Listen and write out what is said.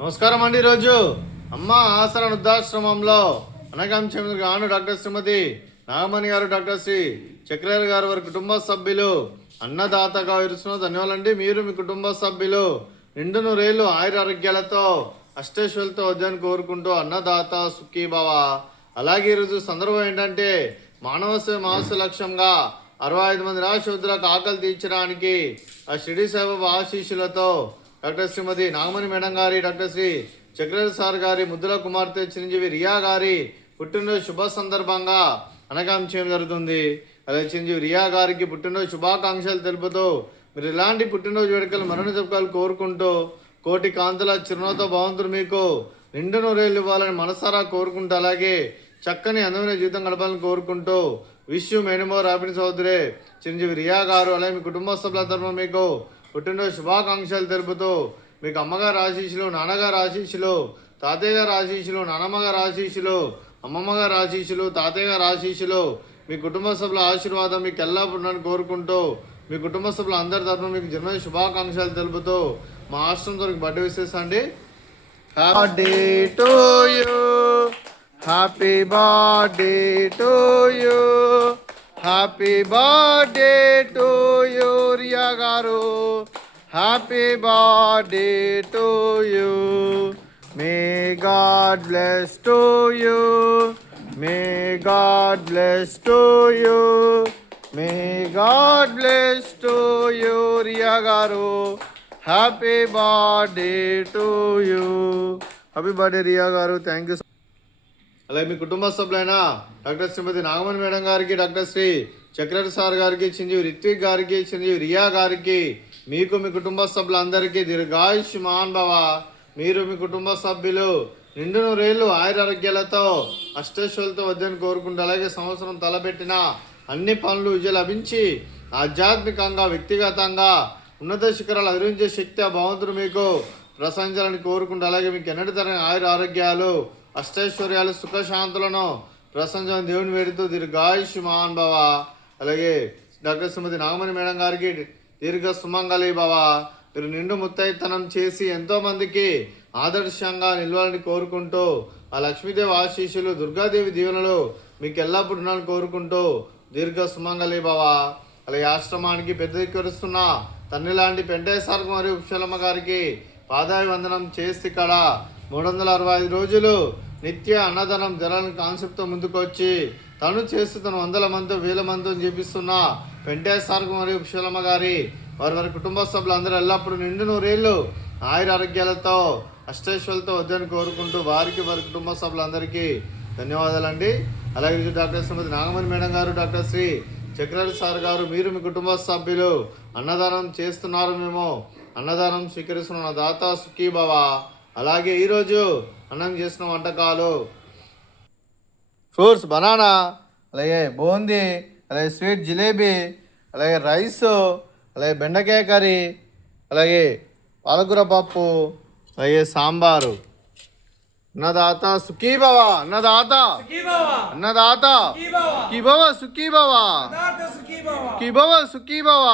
నమస్కారం అండి. ఈరోజు అమ్మ ఆసరా వృద్ధాశ్రమంలో అనగాంశం గాను డాక్టర్ శ్రీమతి నాగమణి గారు, డాక్టర్ శ్రీ చక్రయ్య గారు వారి కుటుంబ సభ్యులు అన్నదాతగా ఇరుస్తున్న ధన్యవాదాలండి. మీరు మీ కుటుంబ సభ్యులు నిండు నూరేళ్లు ఆయురారోగ్యాలతో అష్టైశ్వర్యాలతో వద్దని కోరుకుంటూ అన్నదాత సుఖీభవ. అలాగే ఈరోజు సందర్భం ఏంటంటే మానవ లక్ష్యంగా 65 మంది రాశుద్రులకు ఆకలి తీర్చడానికి ఆ షిరిడి సాయిబాబా ఆశీస్సులతో డాక్టర్ శ్రీమతి నాగమణి మేడం గారి, డాక్టర్ శ్రీ చక్రవర్తి సార్ గారి ముద్దుల కుమార్తె చిరంజీవి రియా గారి పుట్టినరోజు శుభ సందర్భంగా అనగాంశం జరుగుతుంది. అలాగే చిరంజీవి రియా గారికి పుట్టినరోజు శుభాకాంక్షలు తెలుపుతూ మీరు ఇలాంటి పుట్టినరోజు వేడుకలు మరణ జరుపుకోవాలని కోరుకుంటూ కోటి కాంతుల చిరునవ్వుతో భగవంతుడు మీకు నిండు నూరేళ్ళు ఇవ్వాలని మనసారా కోరుకుంటూ అలాగే చక్కని అందమైన జీవితం గడపాలని కోరుకుంటూ wish you many more happiness అవుతురే చిరంజీవి రియా గారు. అలాగే మీ కుటుంబ సభ్యుల తరఫున మీకు పుట్టినరోజు శుభాకాంక్షలు తెలుపుతూ మీకు అమ్మగారు ఆశీస్సులు, నాన్నగారు ఆశీస్సులు, తాతయ్య గారు ఆశీస్సులు, నాన్నమ్మ గారు ఆశీస్సులు, అమ్మమ్మ గారు ఆశీస్సులు, తాతయ్య గారు ఆశీస్సులు, మీ కుటుంబ సభ్యుల ఆశీర్వాదం మీకు ఎల్లప్పుడూ కోరుకుంటూ మీ కుటుంబ సభ్యుల అందరి తరఫున మీకు జన్మదిన శుభాకాంక్షలు తెలుపుతూ మా ఆశ్రమంతో బర్త్డే విశేష అండి. Happy to you, happy birthday to you, happy birthday to you Riya garu, happy birthday to you. May God bless to you, may God bless to you, may God bless to you Riya garu, happy birthday to you. Happy birthday Riya garu, thank you. అలాగే మీ కుటుంబ సభ్యులైన doctor Shrimati Nagamani madam గారికి, doctor Shri Chakravarthi sir గారికి, చిరంజీవి రిత్విక్ గారికి, చిరంజీవి రియా గారికి, మీకు మీ కుటుంబ సభ్యులందరికీ దీర్ఘాయుష్మాన్ భవ. మీరు మీ కుటుంబ సభ్యులు నిండు నూరేళ్లు ఆయురారోగ్యాలతో అష్టైశ్వర్యాలతో వద్దని కోరుకుంటూ అలాగే సంవత్సరం తలపెట్టిన అన్ని పనులు విజయం లభించి ఆధ్యాత్మికంగా వ్యక్తిగతంగా ఉన్నత శిఖరాలు అధిరించే శక్తి ఆ భగవంతుడు మీకు ప్రశంసాలని కోరుకుంటూ అలాగే మీకు ఎన్నటి తరగని ఆరోగ్యాలు అష్టైశ్వర్యాలు సుఖశాంతులను ప్రశంసని దేవుని వేడుతూ దీర్ఘాయుష్మాన్ భవ. అలాగే డాక్టర్ శ్రీమతి నాగమణి మేడం గారికి దీర్ఘ సుమంగళి భవ. మీరు నిండు ముత్తైతనం చేసి ఎంతోమందికి ఆదర్శంగా నిలవాలని కోరుకుంటూ ఆ లక్ష్మీదేవి ఆశీస్సులు, దుర్గాదేవి దీవెనలు మీకు ఎల్లప్పుడూ ఉండాలని కోరుకుంటూ దీర్ఘ సుమంగళి భవ. అలాగే ఆశ్రమానికి పెద్ద దిక్కురుస్తున్న తండ్రి లాంటి పెంటేశ్వర మరియు ఉప్షలమ్మ గారికి పాదాభివందనం చేసి ఇక్కడ 365 రోజులు నిత్య అన్నదానం జనాలని కాన్సెప్ట్తో ముందుకొచ్చి తను చేస్తూ తను 100 మంది 1000 మందితో చేపిస్తున్న పెంటేశ్వర మరియు ఉప్షలమ్మ గారి వారి కుటుంబ సభ్యులు అందరూ ఎల్లప్పుడూ నిండు నూరేళ్లు ఆరోగ్యాలతో అష్టైశ్వర్యాలతో వద్దని కోరుకుంటూ వారికి వారి కుటుంబ సభ్యులందరికీ ధన్యవాదాలండి. అలాగే డాక్టర్ శ్రీమతి నాగమణి మేడం గారు, డాక్టర్ శ్రీ చక్రవర్తి సార్ గారు, మీరు మీ కుటుంబ సభ్యులు అన్నదానం చేస్తున్నారు, మేము అన్నదానం స్వీకరిస్తున్న దాత సుఖీభవ. అలాగే ఈరోజు అన్నం చేసిన వంటకాలు ఫ్రూట్స్ బనానా, అలాగే బూందీ, అలాగే స్వీట్ జిలేబీ, అలాగే రైస్, అలాగే బెండకాయ కర్రీ, అలాగే పాలకూర పప్పు, అలాగే సాంబారు. అన్నదాత సుఖీభవ, అన్నదాత అన్నదాత సుఖీభవ, సుఖీభవ సుఖీభవ సుఖీభవ.